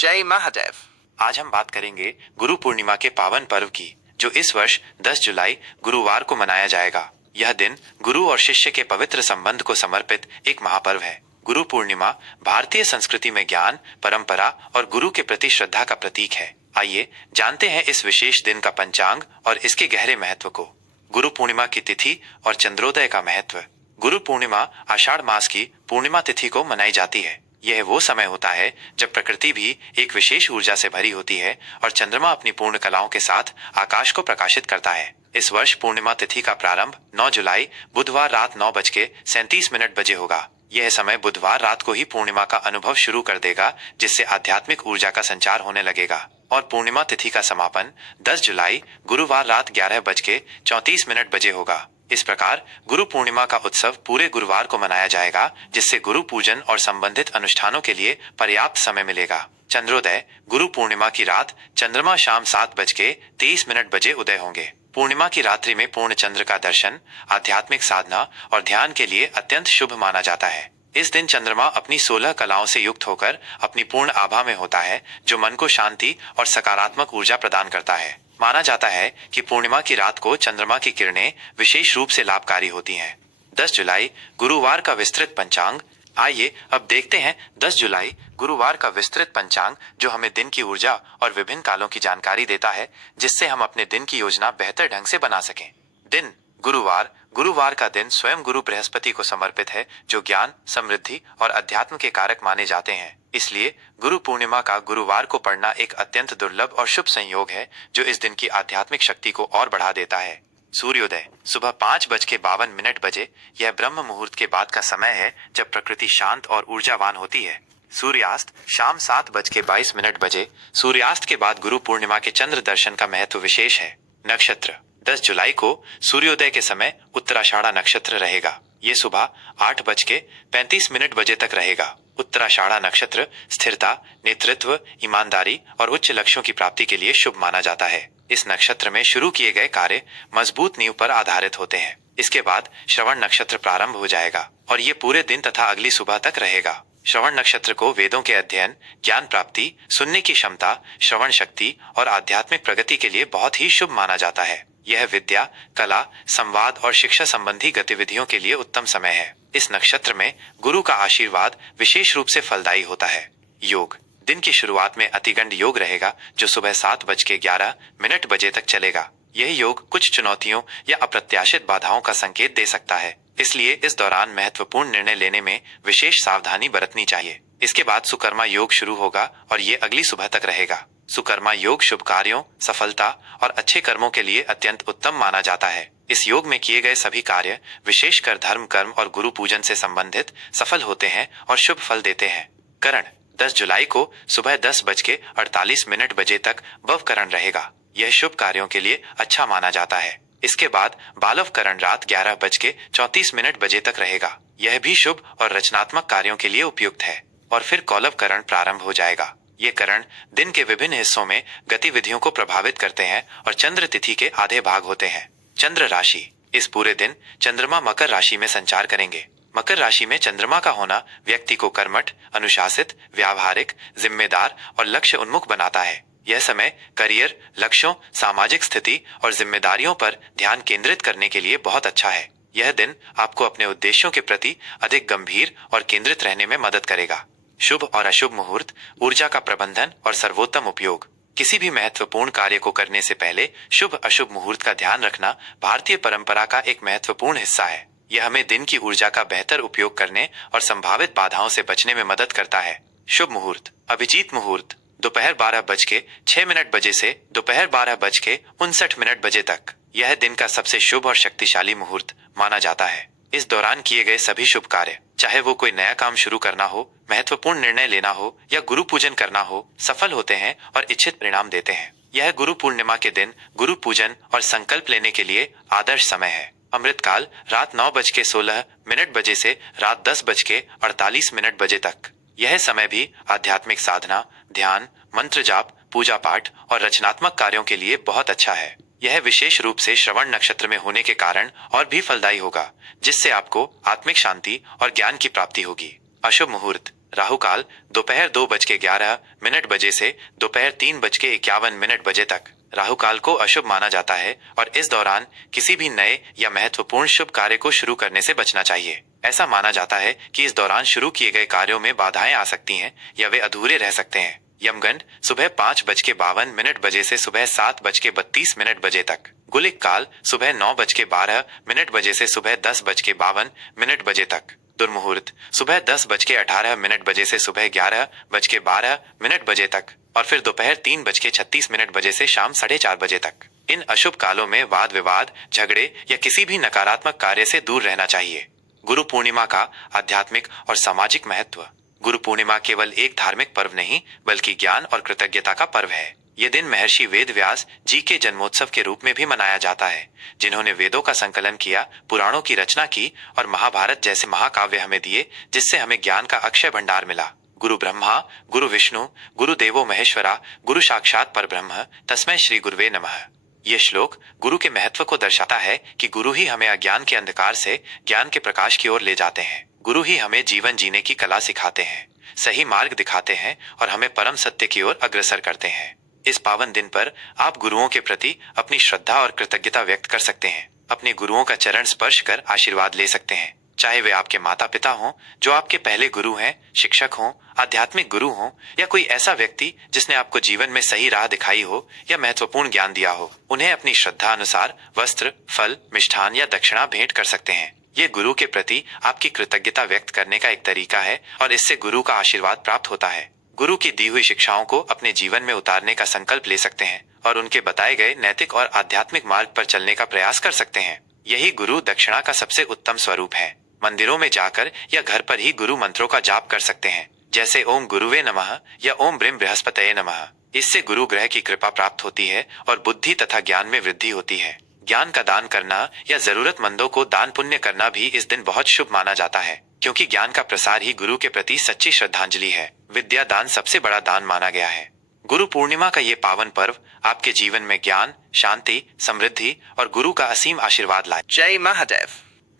जय महादेव। आज हम बात करेंगे गुरु पूर्णिमा के पावन पर्व की, जो इस वर्ष 10 जुलाई गुरुवार को मनाया जाएगा। यह दिन गुरु और शिष्य के पवित्र संबंध को समर्पित एक महापर्व है। गुरु पूर्णिमा भारतीय संस्कृति में ज्ञान, परंपरा और गुरु के प्रति श्रद्धा का प्रतीक है। आइए जानते हैं इस विशेष दिन का पंचांग और इसके गहरे महत्व को। गुरु पूर्णिमा की तिथि और चंद्रोदय का महत्व। गुरु पूर्णिमा आषाढ़ मास की पूर्णिमा तिथि को मनाई जाती है। यह वो समय होता है जब प्रकृति भी एक विशेष ऊर्जा से भरी होती है और चंद्रमा अपनी पूर्ण कलाओं के साथ आकाश को प्रकाशित करता है। इस वर्ष पूर्णिमा तिथि का प्रारंभ 9 जुलाई बुधवार रात 9:37 बजे होगा। यह समय बुधवार रात को ही पूर्णिमा का अनुभव शुरू कर देगा, जिससे आध्यात्मिक ऊर्जा का संचार होने लगेगा। और पूर्णिमा तिथि का समापन 10 जुलाई गुरुवार रात 11:34 बजे होगा। इस प्रकार गुरु पूर्णिमा का उत्सव पूरे गुरुवार को मनाया जाएगा, जिससे गुरु पूजन और संबंधित अनुष्ठानों के लिए पर्याप्त समय मिलेगा। चंद्रोदय। गुरु पूर्णिमा की रात चंद्रमा शाम 7:23 बजे उदय होंगे। पूर्णिमा की रात्रि में पूर्ण चंद्र का दर्शन आध्यात्मिक साधना और ध्यान के लिए अत्यंत शुभ माना जाता है। इस दिन चंद्रमा अपनी 16 कलाओं से युक्त होकर अपनी पूर्ण आभा में होता है, जो मन को शांति और सकारात्मक ऊर्जा प्रदान करता है। माना जाता है कि पूर्णिमा की रात को चंद्रमा की किरणें विशेष रूप से लाभकारी होती हैं। 10 जुलाई गुरुवार का विस्तृत पंचांग। आइए अब देखते हैं 10 जुलाई गुरुवार का विस्तृत पंचांग, जो हमें दिन की ऊर्जा और विभिन्न कालों की जानकारी देता है, जिससे हम अपने दिन की योजना बेहतर ढंग से बना सकें। दिन गुरुवार। गुरुवार का दिन स्वयं गुरु बृहस्पति को समर्पित है, जो ज्ञान, समृद्धि और अध्यात्म के कारक माने जाते हैं। इसलिए गुरु पूर्णिमा का गुरुवार को पढ़ना एक अत्यंत दुर्लभ और शुभ संयोग है, जो इस दिन की आध्यात्मिक शक्ति को और बढ़ा देता है। सूर्योदय। सुबह 5:52 बजे यह ब्रह्म मुहूर्त के बाद का समय है, जब प्रकृति शांत और ऊर्जावान होती है। सूर्यास्त शाम 7:22 बजे। सूर्यास्त के बाद गुरु पूर्णिमा के चंद्र दर्शन का महत्व विशेष है। नक्षत्र। 10 जुलाई को सूर्योदय के समय उत्तराषाढ़ा नक्षत्र रहेगा। ये सुबह 8:35 बजे तक रहेगा। उत्तराषाढ़ा नक्षत्र स्थिरता, नेतृत्व, ईमानदारी और उच्च लक्ष्यों की प्राप्ति के लिए शुभ माना जाता है। इस नक्षत्र में शुरू किए गए कार्य मजबूत नींव पर आधारित होते हैं। इसके बाद श्रवण नक्षत्र प्रारंभ हो जाएगा और ये पूरे दिन तथा अगली सुबह तक रहेगा। श्रवण नक्षत्र को वेदों के अध्ययन, ज्ञान प्राप्ति, सुनने की क्षमता, श्रवण शक्ति और आध्यात्मिक प्रगति के लिए बहुत ही शुभ माना जाता है। यह विद्या, कला, संवाद और शिक्षा संबंधी गतिविधियों के लिए उत्तम समय है। इस नक्षत्र में गुरु का आशीर्वाद विशेष रूप से फलदायी होता है। योग। दिन की शुरुआत में अतिगंड योग रहेगा, जो सुबह 7:11 बजे तक चलेगा। यह योग कुछ चुनौतियों या अप्रत्याशित बाधाओं का संकेत दे सकता है, इसलिए इस दौरान महत्वपूर्ण निर्णय लेने में विशेष सावधानी बरतनी चाहिए। इसके बाद सुकर्मा योग शुरू होगा और ये अगली सुबह तक रहेगा। सुकर्मा योग शुभ कार्यों, सफलता और अच्छे कर्मों के लिए अत्यंत उत्तम माना जाता है। इस योग में किए गए सभी कार्य, विशेषकर धर्म, कर्म और गुरु पूजन से संबंधित, सफल होते हैं और शुभ फल देते हैं। करण। 10 जुलाई को सुबह 10:48 बजे तक भवकरण रहेगा। यह शुभ कार्यों के लिए अच्छा माना जाता है। इसके बाद बालवकरण रात 11:34 बजे तक रहेगा। यह भी शुभ और रचनात्मक कार्यों के लिए उपयुक्त है। और फिर कौलवकरण प्रारंभ हो जाएगा। ये करण दिन के विभिन्न हिस्सों में गतिविधियों को प्रभावित करते हैं और चंद्र तिथि के आधे भाग होते हैं। चंद्र राशि। इस पूरे दिन चंद्रमा मकर राशि में संचार करेंगे। मकर राशि में चंद्रमा का होना व्यक्ति को कर्मठ, अनुशासित, व्यावहारिक, जिम्मेदार और लक्ष्य उन्मुख बनाता है। यह समय करियर, लक्ष्यों, सामाजिक स्थिति और जिम्मेदारियों पर ध्यान केंद्रित करने के लिए बहुत अच्छा है। यह दिन आपको अपने उद्देश्यों के प्रति अधिक गंभीर और केंद्रित रहने में मदद करेगा। शुभ और अशुभ मुहूर्त, ऊर्जा का प्रबंधन और सर्वोत्तम उपयोग। किसी भी महत्वपूर्ण कार्य को करने से पहले शुभ अशुभ मुहूर्त का ध्यान रखना भारतीय परंपरा का एक महत्वपूर्ण हिस्सा है। यह हमें दिन की ऊर्जा का बेहतर उपयोग करने और संभावित बाधाओं से बचने में मदद करता है। शुभ मुहूर्त। अभिजीत मुहूर्त दोपहर 12:06 बजे से दोपहर 12:59 बजे तक। यह दिन का सबसे शुभ और शक्तिशाली मुहूर्त माना जाता है। इस दौरान किए गए सभी शुभ कार्य, चाहे वो कोई नया काम शुरू करना हो, महत्वपूर्ण निर्णय लेना हो या गुरु पूजन करना हो, सफल होते हैं और इच्छित परिणाम देते हैं। यह गुरु पूर्णिमा के दिन गुरु पूजन और संकल्प लेने के लिए आदर्श समय है। अमृतकाल रात 9:16 बजे से रात 10:48 बजे तक। यह समय भी आध्यात्मिक साधना, ध्यान, मंत्र जाप, पूजा पाठ और रचनात्मक कार्यों के लिए बहुत अच्छा है। यह विशेष रूप से श्रवण नक्षत्र में होने के कारण और भी फलदायी होगा, जिससे आपको आत्मिक शांति और ज्ञान की प्राप्ति होगी। अशुभ मुहूर्त। राहु काल दोपहर 2:11 बजे से दोपहर 3:51 बजे तक। राहु काल को अशुभ माना जाता है और इस दौरान किसी भी नए या महत्वपूर्ण शुभ कार्य को शुरू करने से बचना चाहिए। ऐसा माना जाता है कि इस दौरान शुरू किए गए कार्यों में बाधाएं आ सकती हैं या वे अधूरे रह सकते हैं। यमगंड सुबह 5:52 से सुबह 7:32 बजे तक। गुलिक काल सुबह 9:12 बजे से सुबह 10:52 बजे तक। दुर्मुहूर्त सुबह 10:18 बजे से सुबह 11:12 बजे तक और फिर दोपहर 3:36 बजे से शाम 4:30 बजे तक। इन अशुभ कालों में वाद विवाद, झगड़े या किसी भी नकारात्मक कार्य से दूर रहना चाहिए। गुरु पूर्णिमा का आध्यात्मिक और सामाजिक महत्व। गुरु पूर्णिमा केवल एक धार्मिक पर्व नहीं बल्कि ज्ञान और कृतज्ञता का पर्व है। ये दिन महर्षि वेद व्यास जी के जन्मोत्सव के रूप में भी मनाया जाता है, जिन्होंने वेदों का संकलन किया, पुराणों की रचना की और महाभारत जैसे महाकाव्य हमें दिए, जिससे हमें ज्ञान का अक्षय भंडार मिला। गुरु ब्रह्मा, गुरु विष्णु, गुरु देवो महेश्वरा, गुरु साक्षात परब्रह्म, तस्मै श्री गुरुवे नमः। ये श्लोक गुरु के महत्व को दर्शाता है कि गुरु ही हमें अज्ञान के अंधकार से ज्ञान के प्रकाश की ओर ले जाते हैं। गुरु ही हमें जीवन जीने की कला सिखाते हैं, सही मार्ग दिखाते हैं और हमें परम सत्य की ओर अग्रसर करते हैं। इस पावन दिन पर आप गुरुओं के प्रति अपनी श्रद्धा और कृतज्ञता व्यक्त कर सकते हैं। अपने गुरुओं का चरण स्पर्श कर आशीर्वाद ले सकते हैं, चाहे वे आपके माता पिता हों जो आपके पहले गुरु हैं, शिक्षक हों, आध्यात्मिक गुरु हों या कोई ऐसा व्यक्ति जिसने आपको जीवन में सही राह दिखाई हो या महत्वपूर्ण ज्ञान दिया हो। उन्हें अपनी श्रद्धा अनुसार वस्त्र, फल, मिष्ठान या दक्षिणा भेंट कर सकते हैं। ये गुरु के प्रति आपकी कृतज्ञता व्यक्त करने का एक तरीका है और इससे गुरु का आशीर्वाद प्राप्त होता है। गुरु की दी हुई शिक्षाओं को अपने जीवन में उतारने का संकल्प ले सकते हैं और उनके बताए गए नैतिक और आध्यात्मिक मार्ग पर चलने का प्रयास कर सकते हैं। यही गुरु दक्षिणा का सबसे उत्तम स्वरूप है। मंदिरों में जाकर या घर पर ही गुरु मंत्रों का जाप कर सकते हैं, जैसे ओम गुरुवे नमः या ओम ब्रीम बृहस्पतये नमः। इससे गुरु ग्रह की कृपा प्राप्त होती है और बुद्धि तथा ज्ञान में वृद्धि होती है। ज्ञान का दान करना या जरूरतमंदों को दान पुण्य करना भी इस दिन बहुत शुभ माना जाता है, क्योंकि ज्ञान का प्रसार ही गुरु के प्रति सच्ची श्रद्धांजलि है। विद्या दान सबसे बड़ा दान माना गया है। गुरु पूर्णिमा का ये पावन पर्व आपके जीवन में ज्ञान, शांति, समृद्धि और गुरु का असीम आशीर्वाद लाए। जय महादेव।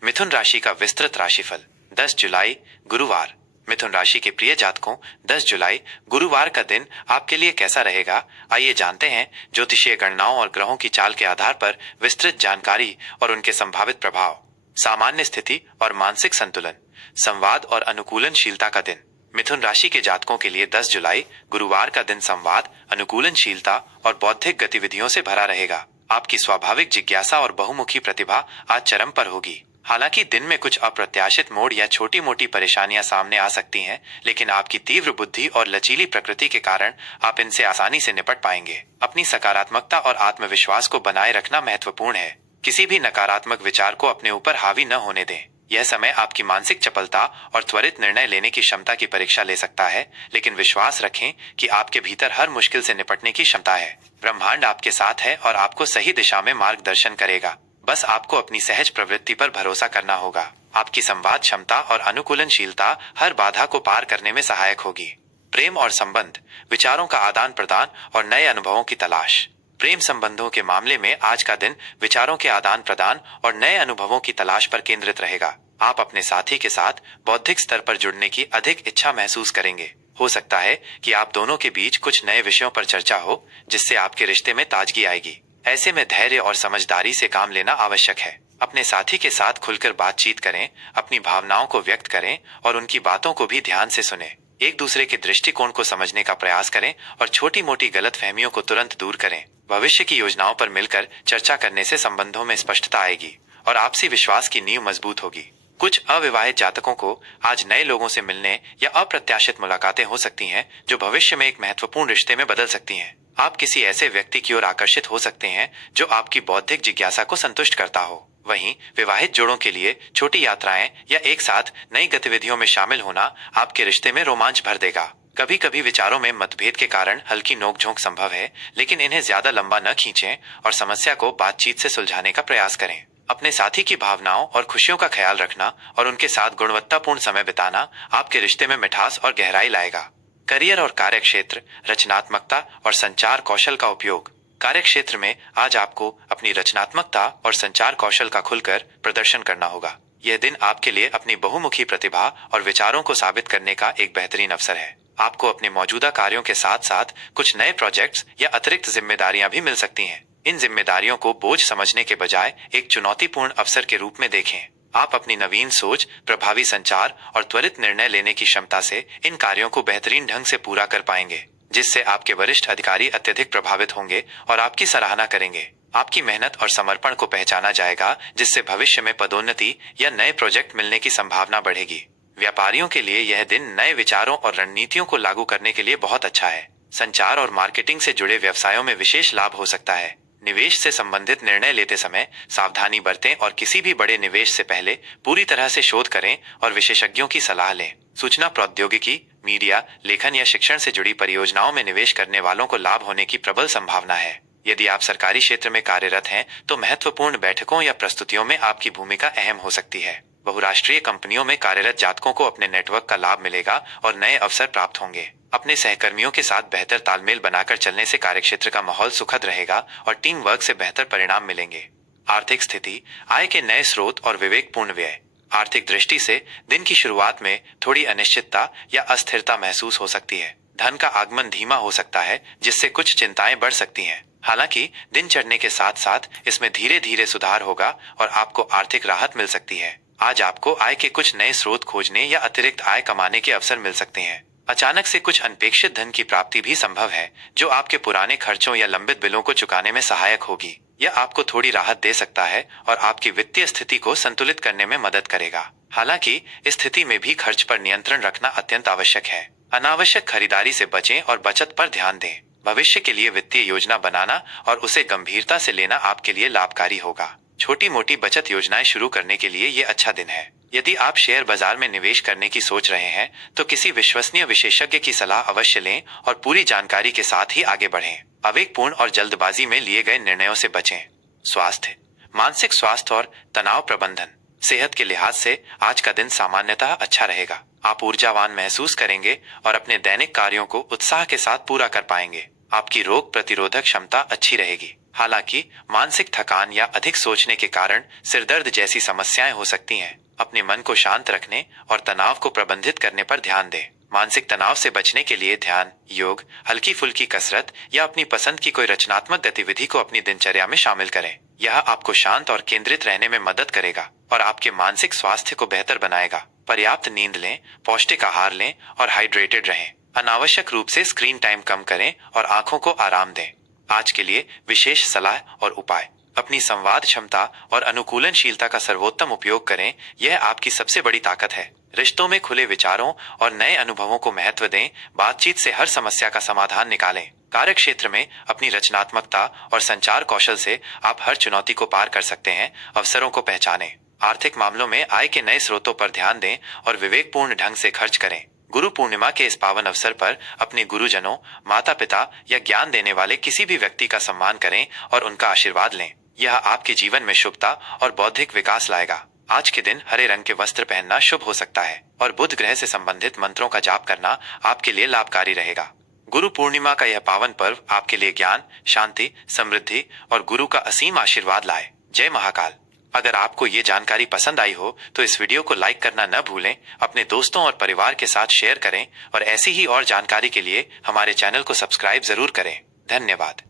मिथुन राशि का विस्तृत राशिफल। 10 जुलाई गुरुवार। मिथुन राशि के प्रिय जातकों, 10 जुलाई गुरुवार का दिन आपके लिए कैसा रहेगा, आइए जानते हैं ज्योतिषीय गणनाओं और ग्रहों की चाल के आधार पर विस्तृत जानकारी और उनके संभावित प्रभाव। सामान्य स्थिति और मानसिक संतुलन। संवाद और अनुकूलनशीलता का दिन। मिथुन राशि के जातकों के लिए 10 जुलाई गुरुवार का दिन संवाद, अनुकूलनशीलता और बौद्धिक गतिविधियों से भरा रहेगा। आपकी स्वाभाविक जिज्ञासा और बहुमुखी प्रतिभा आज चरम पर होगी। हालांकि दिन में कुछ अप्रत्याशित मोड़ या छोटी मोटी परेशानियां सामने आ सकती हैं, लेकिन आपकी तीव्र बुद्धि और लचीली प्रकृति के कारण आप इनसे आसानी से निपट पाएंगे। अपनी सकारात्मकता और आत्मविश्वास को बनाए रखना महत्वपूर्ण है। किसी भी नकारात्मक विचार को अपने ऊपर हावी न होने दें। यह समय आपकी मानसिक चपलता और त्वरित निर्णय लेने की क्षमता की परीक्षा ले सकता है, लेकिन विश्वास रखें कि आपके भीतर हर मुश्किल से निपटने की क्षमता है। ब्रह्मांड आपके साथ है और आपको सही दिशा में मार्गदर्शन करेगा। बस आपको अपनी सहज प्रवृत्ति पर भरोसा करना होगा। आपकी संवाद क्षमता और अनुकूलनशीलता हर बाधा को पार करने में सहायक होगी। प्रेम और संबंध, विचारों का आदान प्रदान और नए अनुभवों की तलाश। प्रेम संबंधों के मामले में आज का दिन विचारों के आदान प्रदान और नए अनुभवों की तलाश पर केंद्रित रहेगा। आप अपने साथी के साथ बौद्धिक स्तर पर जुड़ने की अधिक इच्छा महसूस करेंगे। हो सकता है कि आप दोनों के बीच कुछ नए विषयों पर चर्चा हो, जिससे आपके रिश्ते में ताजगी आएगी। ऐसे में धैर्य और समझदारी से काम लेना आवश्यक है। अपने साथी के साथ खुलकर बातचीत करें, अपनी भावनाओं को व्यक्त करें और उनकी बातों को भी ध्यान से सुनें। एक दूसरे के दृष्टिकोण को समझने का प्रयास करें और छोटी मोटी गलतफहमियों को तुरंत दूर करें। भविष्य की योजनाओं पर मिलकर चर्चा करने से संबंधों में स्पष्टता आएगी और आपसी विश्वास की नींव मजबूत होगी। कुछ अविवाहित जातकों को आज नए लोगों से मिलने या अप्रत्याशित मुलाकातें हो सकती हैं, जो भविष्य में एक महत्वपूर्ण रिश्ते में बदल सकती हैं। आप किसी ऐसे व्यक्ति की ओर आकर्षित हो सकते हैं जो आपकी बौद्धिक जिज्ञासा को संतुष्ट करता हो। वहीं विवाहित जोड़ों के लिए छोटी यात्राएं या एक साथ नई गतिविधियों में शामिल होना आपके रिश्ते में रोमांच भर देगा। कभी कभी विचारों में मतभेद के कारण हल्की नोकझोंक संभव है, लेकिन इन्हें ज्यादा लंबा न खींचें और समस्या को बातचीत से सुलझाने का प्रयास करें। अपने साथी की भावनाओं और खुशियों का ख्याल रखना और उनके साथ गुणवत्तापूर्ण समय बिताना आपके रिश्ते में मिठास और गहराई लाएगा। करियर और कार्यक्षेत्र, रचनात्मकता और संचार कौशल का उपयोग। कार्यक्षेत्र में आज आपको अपनी रचनात्मकता और संचार कौशल का खुलकर प्रदर्शन करना होगा। यह दिन आपके लिए अपनी बहुमुखी प्रतिभा और विचारों को साबित करने का एक बेहतरीन अवसर है। आपको अपने मौजूदा कार्यों के साथ साथ कुछ नए प्रोजेक्ट्स या अतिरिक्त जिम्मेदारियां भी मिल सकती हैं। इन जिम्मेदारियों को बोझ समझने के बजाय एक चुनौतीपूर्ण अवसर के रूप में देखें। आप अपनी नवीन सोच, प्रभावी संचार और त्वरित निर्णय लेने की क्षमता से इन कार्यों को बेहतरीन ढंग से पूरा कर पाएंगे, जिससे आपके वरिष्ठ अधिकारी अत्यधिक प्रभावित होंगे और आपकी सराहना करेंगे। आपकी मेहनत और समर्पण को पहचाना जाएगा, जिससे भविष्य में पदोन्नति या नए प्रोजेक्ट मिलने की संभावना बढ़ेगी। व्यापारियों के लिए यह दिन नए विचारों और रणनीतियों को लागू करने के लिए बहुत अच्छा है। संचार और मार्केटिंग से जुड़े व्यवसायों में विशेष लाभ हो सकता है। निवेश से संबंधित निर्णय लेते समय सावधानी बरतें और किसी भी बड़े निवेश से पहले पूरी तरह से शोध करें और विशेषज्ञों की सलाह लें। सूचना प्रौद्योगिकी, मीडिया, लेखन या शिक्षण से जुड़ी परियोजनाओं में निवेश करने वालों को लाभ होने की प्रबल संभावना है। यदि आप सरकारी क्षेत्र में कार्यरत हैं, तो महत्वपूर्ण बैठकों या प्रस्तुतियों में आपकी भूमिका अहम हो सकती है। बहुराष्ट्रीय कंपनियों में कार्यरत जातकों को अपने नेटवर्क का लाभ मिलेगा और नए अवसर प्राप्त होंगे। अपने सहकर्मियों के साथ बेहतर तालमेल बनाकर चलने से कार्यक्षेत्र का माहौल सुखद रहेगा और टीम वर्क से बेहतर परिणाम मिलेंगे। आर्थिक स्थिति, आय के नए स्रोत और विवेकपूर्ण व्यय। आर्थिक दृष्टि से दिन की शुरुआत में थोड़ी अनिश्चितता या अस्थिरता महसूस हो सकती है। धन का आगमन धीमा हो सकता है, जिससे कुछ चिंताएं बढ़ सकती हैं। हालांकि दिन चढ़ने के साथ साथ इसमें धीरे धीरे सुधार होगा और आपको आर्थिक राहत मिल सकती है। आज आपको आय के कुछ नए स्रोत खोजने या अतिरिक्त आय कमाने के अवसर मिल सकते हैं। अचानक से कुछ अनपेक्षित धन की प्राप्ति भी संभव है, जो आपके पुराने खर्चों या लंबित बिलों को चुकाने में सहायक होगी। यह आपको थोड़ी राहत दे सकता है और आपकी वित्तीय स्थिति को संतुलित करने में मदद करेगा। हालांकि इस स्थिति में भी खर्च पर नियंत्रण रखना अत्यंत आवश्यक है। अनावश्यक खरीदारी से बचें और बचत पर ध्यान दें। भविष्य के लिए वित्तीय योजना बनाना और उसे गंभीरता से लेना आपके लिए लाभकारी होगा। छोटी मोटी बचत योजनाएं शुरू करने के लिए ये अच्छा दिन है। यदि आप शेयर बाजार में निवेश करने की सोच रहे हैं, तो किसी विश्वसनीय विशेषज्ञ की सलाह अवश्य लें और पूरी जानकारी के साथ ही आगे बढ़ें। आवेगपूर्ण और जल्दबाजी में लिए गए निर्णयों से बचें। स्वास्थ्य, मानसिक स्वास्थ्य और तनाव प्रबंधन। सेहत के लिहाज से आज का दिन सामान्यतः अच्छा रहेगा। आप ऊर्जावान महसूस करेंगे और अपने दैनिक कार्यों को उत्साह के साथ पूरा कर पाएंगे। आपकी रोग प्रतिरोधक क्षमता अच्छी रहेगी। हालांकि मानसिक थकान या अधिक सोचने के कारण सिरदर्द जैसी समस्याएं हो सकती हैं। अपने मन को शांत रखने और तनाव को प्रबंधित करने पर ध्यान दें। मानसिक तनाव से बचने के लिए ध्यान, योग, हल्की फुल्की कसरत या अपनी पसंद की कोई रचनात्मक गतिविधि को अपनी दिनचर्या में शामिल करें। यह आपको शांत और केंद्रित रहने में मदद करेगा और आपके मानसिक स्वास्थ्य को बेहतर बनाएगा। पर्याप्त नींद लें, पौष्टिक आहार लें और हाइड्रेटेड रहें। अनावश्यक रूप से स्क्रीन टाइम कम करें और आंखों को आराम दें। आज के लिए विशेष सलाह और उपाय। अपनी संवाद क्षमता और अनुकूलनशीलता का सर्वोत्तम उपयोग करें। यह आपकी सबसे बड़ी ताकत है। रिश्तों में खुले विचारों और नए अनुभवों को महत्व दें। बातचीत से हर समस्या का समाधान निकालें। कार्य क्षेत्र में अपनी रचनात्मकता और संचार कौशल से आप हर चुनौती को पार कर सकते हैं। अवसरों को पहचानें। आर्थिक मामलों में आय के नए स्रोतों पर ध्यान दें और विवेकपूर्ण ढंग से खर्च करें। गुरु पूर्णिमा के इस पावन अवसर पर अपने गुरुजनों, माता पिता या ज्ञान देने वाले किसी भी व्यक्ति का सम्मान करें और उनका आशीर्वाद लें। यह आपके जीवन में शुभता और बौद्धिक विकास लाएगा। आज के दिन हरे रंग के वस्त्र पहनना शुभ हो सकता है और बुध ग्रह से संबंधित मंत्रों का जाप करना आपके लिए लाभकारी रहेगा। गुरु पूर्णिमा का यह पावन पर्व आपके लिए ज्ञान, शांति, समृद्धि और गुरु का असीम आशीर्वाद लाए। जय महाकाल। अगर आपको ये जानकारी पसंद आई हो तो इस वीडियो को लाइक करना न भूलें, अपने दोस्तों और परिवार के साथ शेयर करें और ऐसी ही और जानकारी के लिए हमारे चैनल को सब्सक्राइब जरूर करें। धन्यवाद।